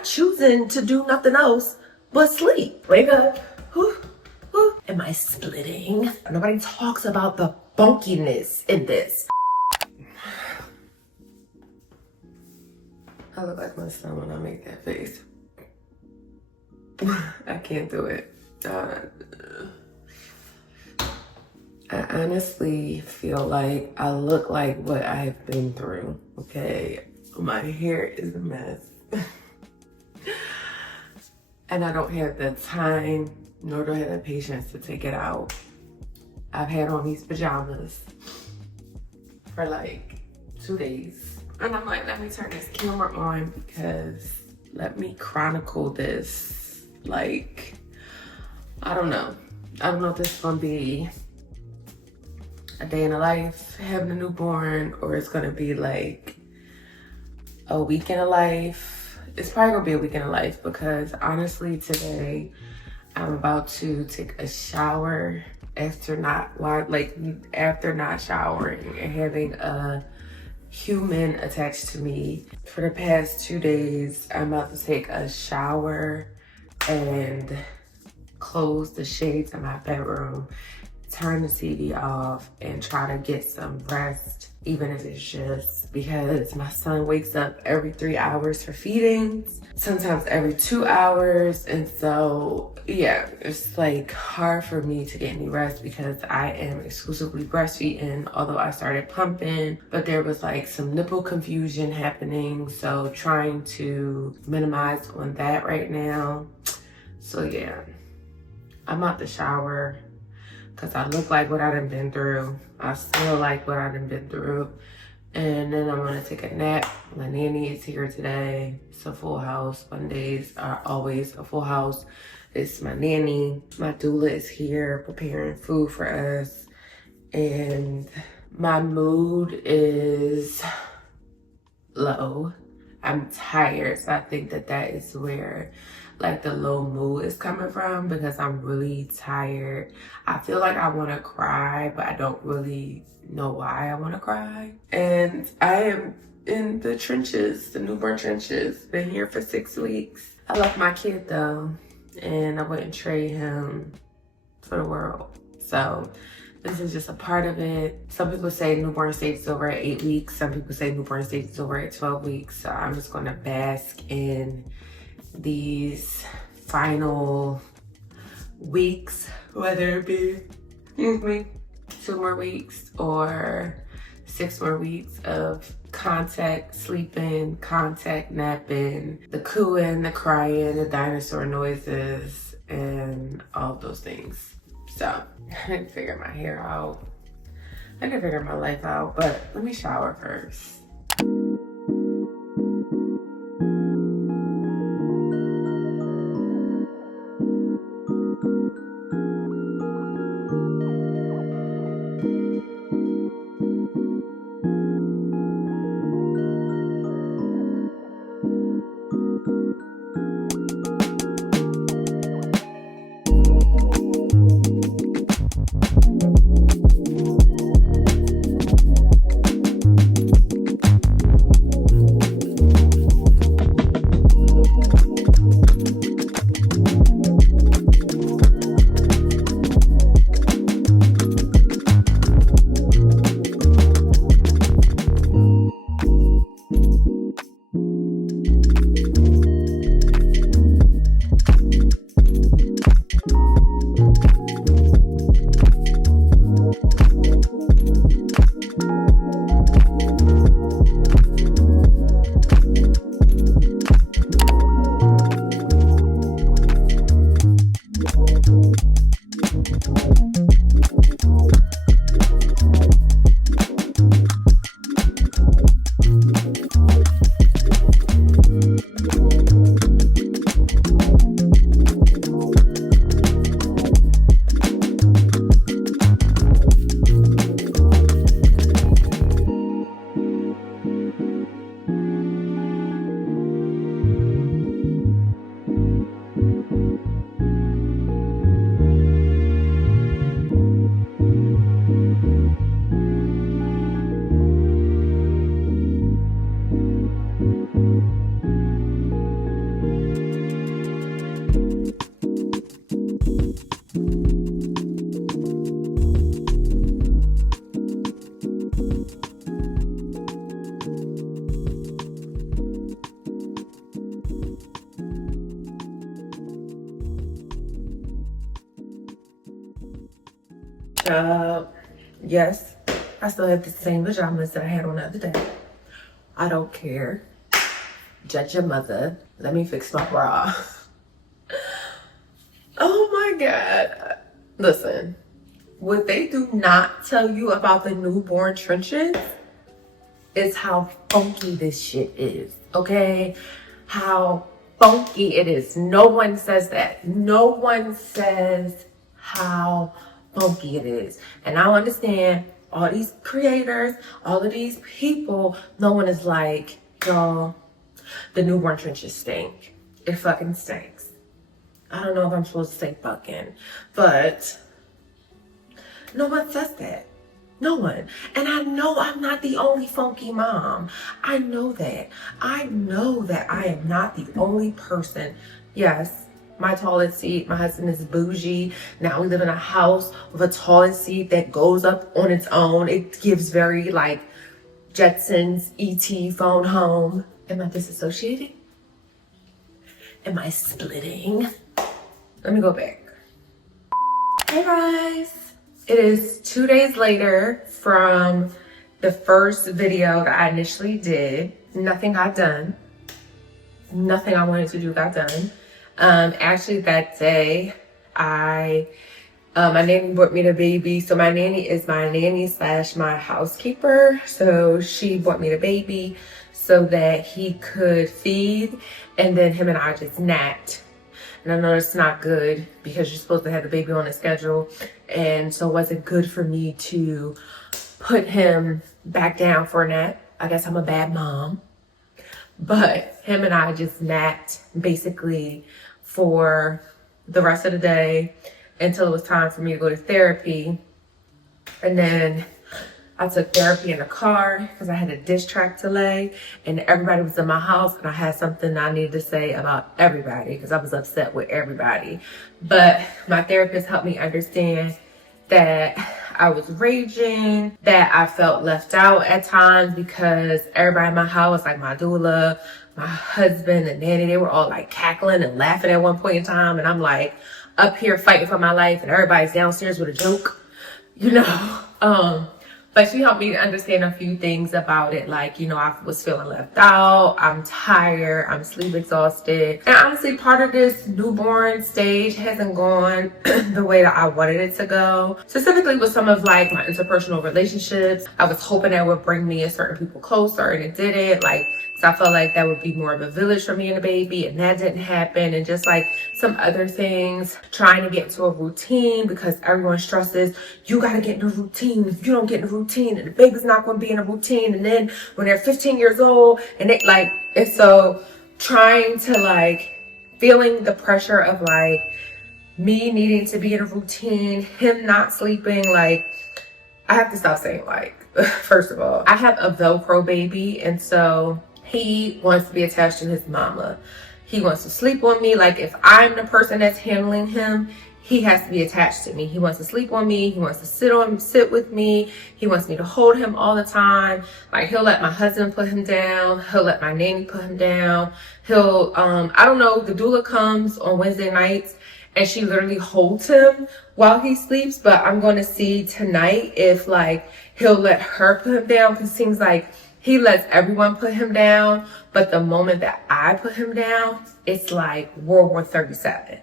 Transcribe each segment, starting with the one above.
not choosing to do nothing else but sleep. Wake up. Whew, whew. Am I splitting? Nobody talks about the funkiness in this. I look like my son when I make that face. I can't do it. I honestly feel like I look like what I've been through, okay? My hair is a mess. And I don't have the time, nor do I have the patience to take it out. I've had on these pajamas for like 2 days. And I'm like, let me turn this camera on because let me chronicle this. Like, I don't know. I don't know if this is gonna be a day in the life having a newborn, or it's gonna be like a week in a life. It's probably gonna be a week in a life because honestly today I'm about to take a shower after not showering and having a human attached to me. For the past 2 days, I'm about to take a shower and close the shades in my bedroom, turn the TV off, and try to get some rest, even if it's just because my son wakes up every 3 hours for feedings, sometimes every 2 hours. And so, yeah, it's like hard for me to get any rest because I am exclusively breastfeeding, although I started pumping, but there was like some nipple confusion happening. So trying to minimize on that right now. So yeah, I'm out the shower because I look like what I done been through. I feel like what I done been through. And then I'm gonna take a nap. My nanny is here today. It's a full house. Mondays are always a full house. It's my nanny. My doula is here preparing food for us. And my mood is low. I'm tired, so I think that is where like the low mood is coming from, because I'm really tired. I feel like I want to cry, but I don't really know why I want to cry. And I am in the trenches, the newborn trenches. Been here for 6 weeks. I love my kid though, and I wouldn't trade him for the world. So this is just a part of it. Some people say newborn stage is over at 8 weeks. Some people say newborn stage is over at 12 weeks. So I'm just gonna bask in these final weeks, whether it be, 2 more weeks or 6 more weeks of contact sleeping, contact napping, the cooing, the crying, the dinosaur noises, and all of those things. So I need to figure my hair out. I need to figure my life out, but let me shower first. Yes, I still have the same pajamas that I had on the other day. I don't care. Judge your mother. Let me fix my bra. Oh my God. Listen, what they do not tell you about the newborn trenches is how funky this shit is, okay? How funky it is. No one says that. No one says how funky it is. And I understand all these creators, all of these people, no one is like, y'all, the newborn trenches stink. It fucking stinks. I don't know if I'm supposed to say fucking, but no one says that. No one. And I know I'm not the only funky mom. I know that. I know that I am not the only person. Yes, my toilet seat, my husband is bougie. Now we live in a house with a toilet seat that goes up on its own. It gives very like Jetsons, E.T. phone home. Am I disassociating? Am I splitting? Let me go back. Hey guys. It is 2 days later from the first video that I initially did. Nothing got done. Nothing I wanted to do got done. Actually that day, my nanny brought me the baby. So my nanny is my nanny / my housekeeper. So she brought me the baby so that he could feed, and then him and I just napped. And I know it's not good because you're supposed to have the baby on a schedule. And so it wasn't good for me to put him back down for a nap. I guess I'm a bad mom. But him and I just napped basically for the rest of the day until it was time for me to go to therapy. And then I took therapy in the car because I had a diss track to lay, and everybody was in my house, and I had something I needed to say about everybody because I was upset with everybody. But my therapist helped me understand that I was raging, that I felt left out at times because everybody in my house, like my doula, my husband, and nanny, they were all like cackling and laughing at one point in time, and I'm like up here fighting for my life, and everybody's downstairs with a joke, you know. But she helped me to understand a few things about it. Like, you know, I was feeling left out. I'm tired. I'm sleep exhausted. And honestly, part of this newborn stage hasn't gone the way that I wanted it to go. Specifically with some of like my interpersonal relationships. I was hoping that would bring me and certain people closer, and it didn't. Like, so I felt like that would be more of a village for me and the baby, and that didn't happen. And just like some other things, trying to get into a routine because everyone stresses, you got to get in a routine. If you don't get in a routine, and the baby's not going to be in a routine. And then when they're 15 years old, and they like, and so trying to like, feeling the pressure of like me needing to be in a routine, him not sleeping, like, I have to stop saying like, first of all, I have a Velcro baby, and so he wants to be attached to his mama. He wants to sleep on me. Like, if I'm the person that's handling him, he has to be attached to me. He wants to sleep on me. He wants to sit with me. He wants me to hold him all the time. Like, he'll let my husband put him down. He'll let my nanny put him down. He'll, I don't know, the doula comes on Wednesday nights and she literally holds him while he sleeps. But I'm going to see tonight if like he'll let her put him down, because it seems like he lets everyone put him down, but the moment that I put him down, it's like World War 37.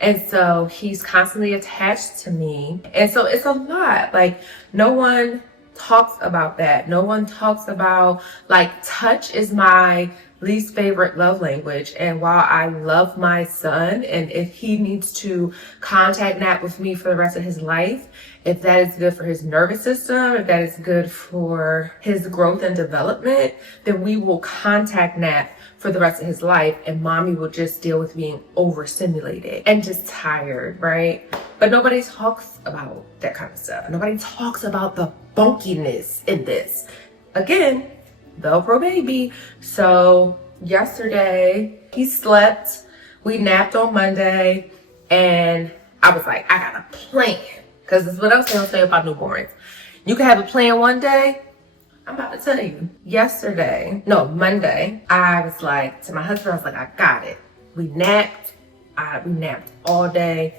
And so he's constantly attached to me. And so it's a lot. Like, no one talks about that. No one talks about, like, touch is my least favorite love language. And while I love my son, and if he needs to contact nap with me for the rest of his life, if that is good for his nervous system, if that is good for his growth and development, then we will contact nap for the rest of his life, and mommy will just deal with being overstimulated and just tired, right? But nobody talks about that kind of stuff. Nobody talks about the funkiness in this. Again, Velcro baby. So yesterday he slept, we napped on Monday, and I was like, I got a plan. Because this is what I was going to say about newborns. You can have a plan one day. I'm about to tell you. Monday, I was like, to my husband, I was like, I got it. We napped. We napped all day.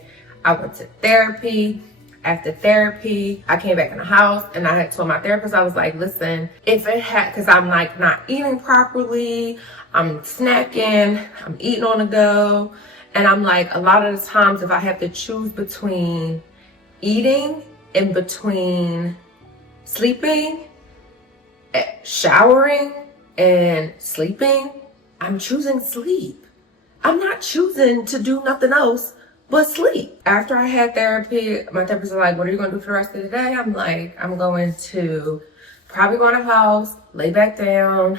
I went to therapy. After therapy, I came back in the house and I had told my therapist, I was like, listen, if it had, because I'm like not eating properly, I'm snacking, I'm eating on the go. And I'm like, a lot of the times if I have to choose between eating and between sleeping, showering and sleeping, I'm choosing sleep. I'm not choosing to do nothing else but sleep. After I had therapy, my therapist was like, what are you going to do for the rest of the day? I'm like, I'm going to probably go in the house, lay back down,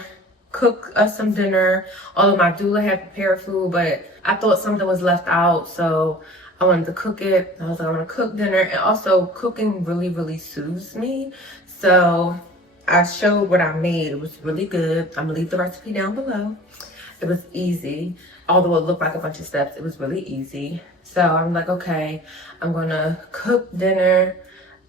cook us some dinner. Although my doula had prepared food, but I thought something was left out, so I wanted to cook it. I was like, I'm going to cook dinner. And also, cooking really, really soothes me. So I showed what I made. It was really good. I'm going to leave the recipe down below. It was easy. Although it looked like a bunch of steps, it was really easy. So I'm like, okay, I'm going to cook dinner.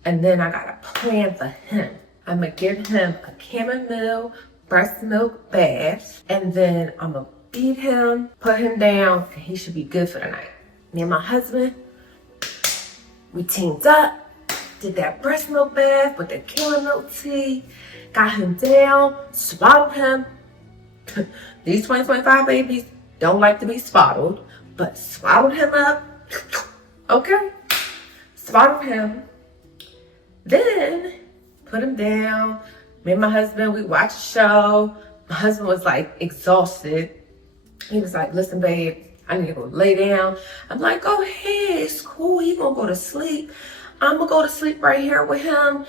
And then I got a plan for him. I'm going to give him a chamomile breast milk bath. And then I'm going to feed him, put him down, and he should be good for the night. Me and my husband, we teamed up. Did that breast milk bath with the chamomile tea, got him down, swaddled him. These 2025 babies don't like to be swaddled, but swaddled him up. Okay, swaddled him. Then put him down. Me and my husband, we watched a show. My husband was like exhausted. He was like, listen, babe, I need to go lay down. I'm like, go ahead, it's cool. He gonna go to sleep. I'm gonna go to sleep right here with him.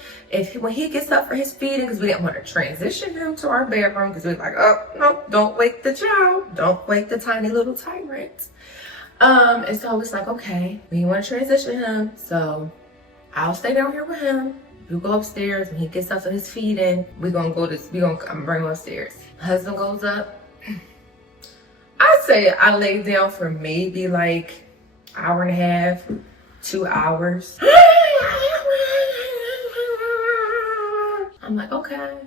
When he gets up for his feeding, because we didn't want to transition him to our bedroom, because we were like, oh no, don't wake the child, don't wake the tiny little tyrant. And so I was like, okay, we want to transition him, so I'll stay down here with him. You go upstairs. When he gets up for his feeding, I'm gonna bring him upstairs. My husband goes up. I say I lay down for maybe like an hour and a half, 2 hours. I'm like, okay,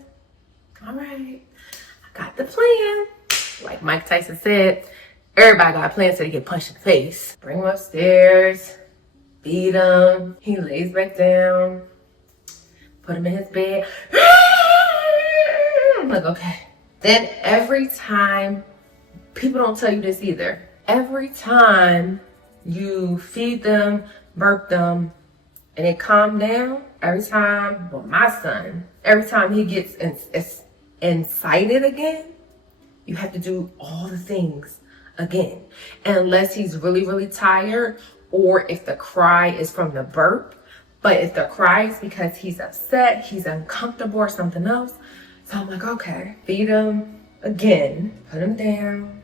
all right, I got the plan. Like Mike Tyson said, everybody got a plan so they get punched in the face. Bring him upstairs, feed him. He lays back down, put him in his bed. I'm like, okay. Then every time, people don't tell you this either, every time you feed them, burp them, and they calm down, every time, well, my son, every time he gets incited again, you have to do all the things again. Unless he's really, really tired, or if the cry is from the burp. But if the cry is because he's upset, he's uncomfortable, or something else. So I'm like, okay, feed him again, put him down.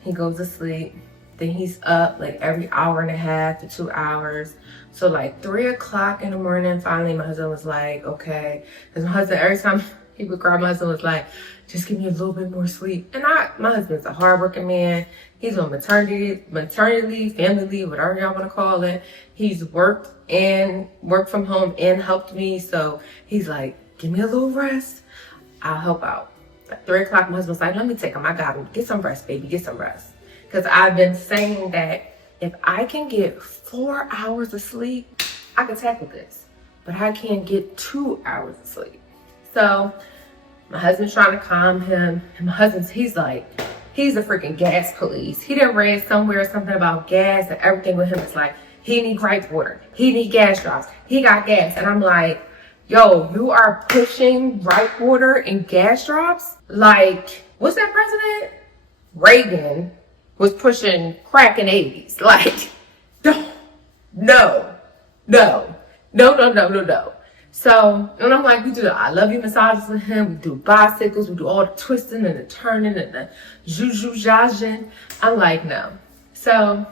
He goes to sleep. Then he's up like every hour and a half to 2 hours. So like 3 o'clock in the morning, finally my husband was like, okay. Because my husband, every time he would cry, my husband was like, just give me a little bit more sleep. And my husband's a hardworking man. He's on maternity leave, family leave, whatever y'all want to call it. He's worked from home and helped me. So he's like, give me a little rest. I'll help out. At 3 o'clock, my husband's like, let me take him. I got him. Get some rest, baby. Get some rest. Because I've been saying that if I can get 4 hours of sleep, I can tackle this. But I can't get 2 hours of sleep. So my husband's trying to calm him. And my husband's, he's a freaking gas police. He done read somewhere something about gas, and everything with him is like, he need gripe water. He need gas drops. He got gas. And I'm like, yo, you are pushing gripe water and gas drops? Like, what's that president? Reagan was pushing crack in the 80s. Like, no. So, and I'm like, we do the I love you massages with him. We do bicycles. We do all the twisting and the turning and the zhuzhuzhazhin. I'm like, no. So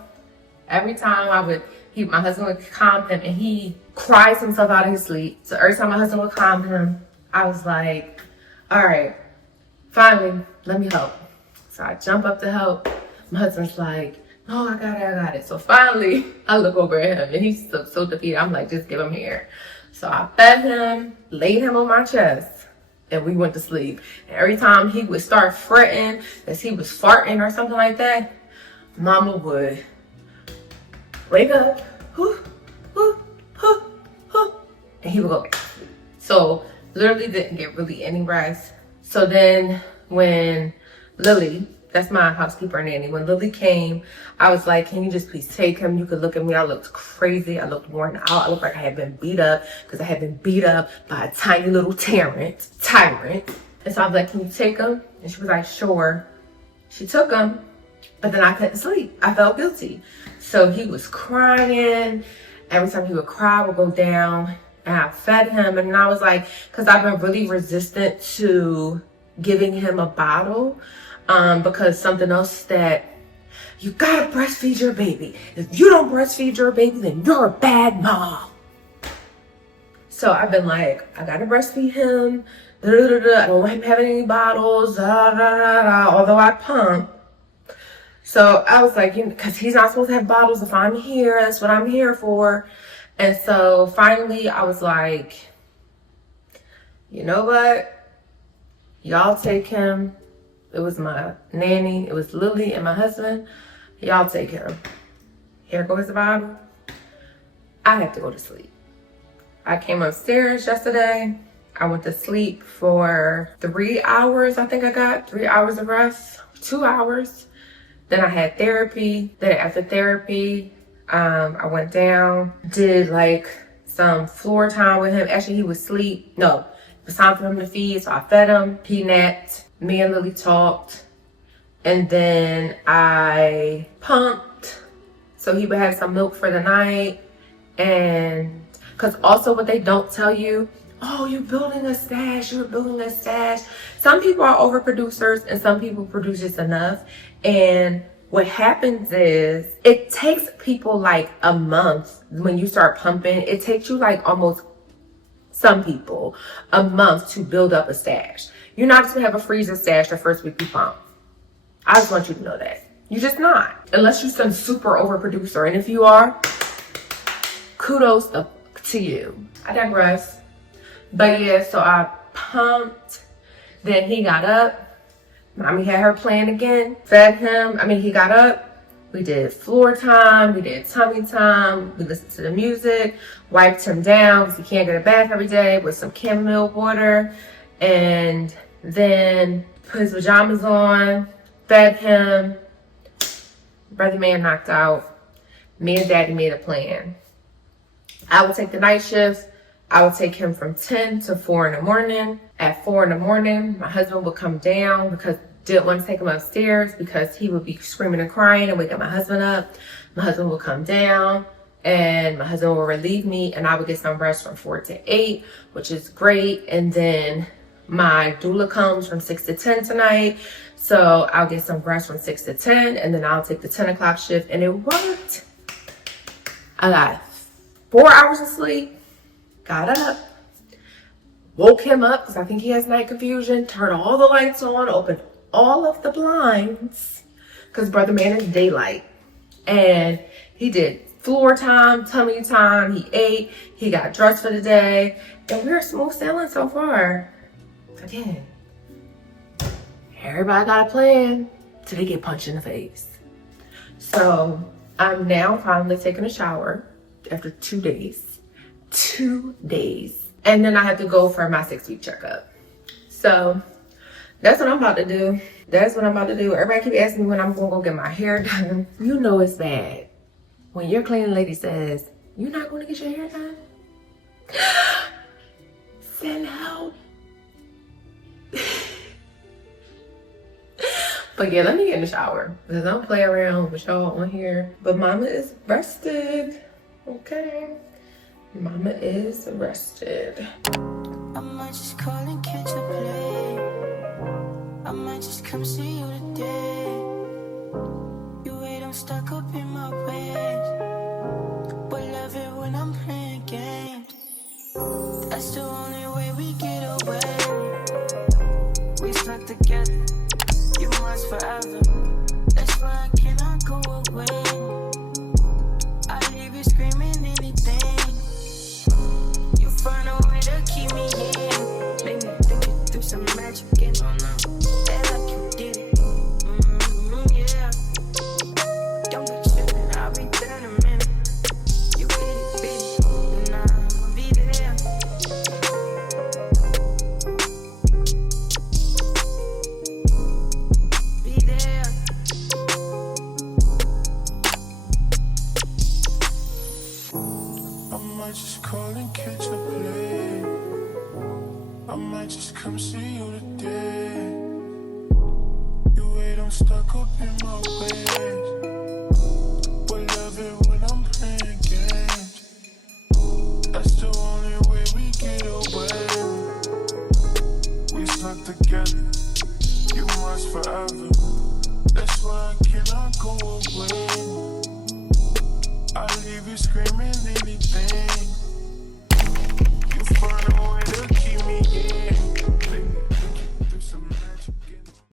every time my husband would calm him, and he cries himself out of his sleep. So every time my husband would calm him, I was like, all right, finally, let me help. So I jump up to help. My husband's like, no, I got it. So finally, I look over at him, and he's so defeated. I'm like, just give him here. So I fed him, laid him on my chest, and we went to sleep. And every time he would start fretting as he was farting or something like that, Mama would wake up, and he would go back to sleep. So literally didn't get really any rest. So then when Lily, that's my housekeeper nanny, when Lily came, I was like, can you just please take him? You could look at me. I looked crazy. I looked worn out. I looked like I had been beat up because I had been beat up by a tiny little tyrant. And so I was like, can you take him? And she was like, sure. She took him, but then I couldn't sleep. I felt guilty. So he was crying. Every time he would cry, I would go down and I fed him. And I was like, because I've been really resistant to giving him a bottle. Because something else that you gotta breastfeed your baby. If you don't breastfeed your baby, then you're a bad mom. So I've been like, I gotta breastfeed him. I don't want him having any bottles. Although I pump. So I was like, because he's not supposed to have bottles if I'm here. That's what I'm here for. And so finally I was like, you know what? Y'all take him. It was my nanny. It was Lily and my husband. Y'all take him. Here goes the bottle. I had to go to sleep. I came upstairs yesterday. I went to sleep for 3 hours. I think I got 3 hours of rest, 2 hours. Then I had therapy. Then after therapy, I went down, did like some floor time with him. Actually, he was asleep. No, it was time for him to feed. So I fed him. He napped. Me and Lily talked, and then I pumped so he would have some milk for the night. And because also what they don't tell you, oh, you're building a stash, you're building a stash. Some people are overproducers and some people produce just enough. And what happens is it takes people like a month when you start pumping. It takes you like almost, some people, a month to build up a stash. You're not just gonna have a freezer stash the first week you pump. I just want you to know that. You're just not. Unless you're some super overproducer. And if you are, kudos to you. I digress. But yeah, so I pumped. Then he got up. Mommy had her plan again. Fed him. He got up. We did floor time. We did tummy time. We listened to the music. Wiped him down because he can't get a bath every day with some chamomile water. And then put his pajamas on, fed him. Brother man knocked out. Me and daddy made a plan. I would take the night shift. I would take him from 10 to 4 in the morning. At 4 in the morning, my husband would come down because didn't want to take him upstairs because he would be screaming and crying and wake up my husband up. My husband would come down and my husband would relieve me and I would get some rest from 4 to 8, which is great. And then my doula comes from 6 to 10 tonight. So I'll get some rest from 6 to 10 and then I'll take the 10 o'clock shift, and it worked. I got 4 hours of sleep, got up, woke him up because I think he has night confusion, turned all the lights on, opened all of the blinds because brother man is daylight. And he did floor time, tummy time, he ate, he got dressed for the day, and we're smooth sailing so far. Again, everybody got a plan till they get punched in the face. So I'm now finally taking a shower after 2 days. 2 days. And then I have to go for my 6-week checkup. So that's what I'm about to do. That's what I'm about to do. Everybody keep asking me when I'm gonna go get my hair done. You know it's bad when your cleaning lady says, you're not gonna get your hair done? Send help. But yeah, let me get in the shower because I don't play around with y'all on here. But mama is rested. Okay. Mama is rested. I might just call and catch a play. I might just come see you today. You wait, I'm stuck up in my ways. But love it when I'm playing games. That's the only way we get away. We stuck together. You must forever. That's why I cannot go away. I leave you screaming anything. You find a way to keep me in. Make me think it through some magic and that like you did it. Yeah. Don't be tripping, I'll be there in a minute. You get it, baby, and I'll be there. might just call and catch a play. I might just come see you today. You ain't I'm stuck up in my ways. But love it when I'm playing games. That's the only way we get away. We stuck together, you must forever. That's why I cannot go away. I leave you screaming anything.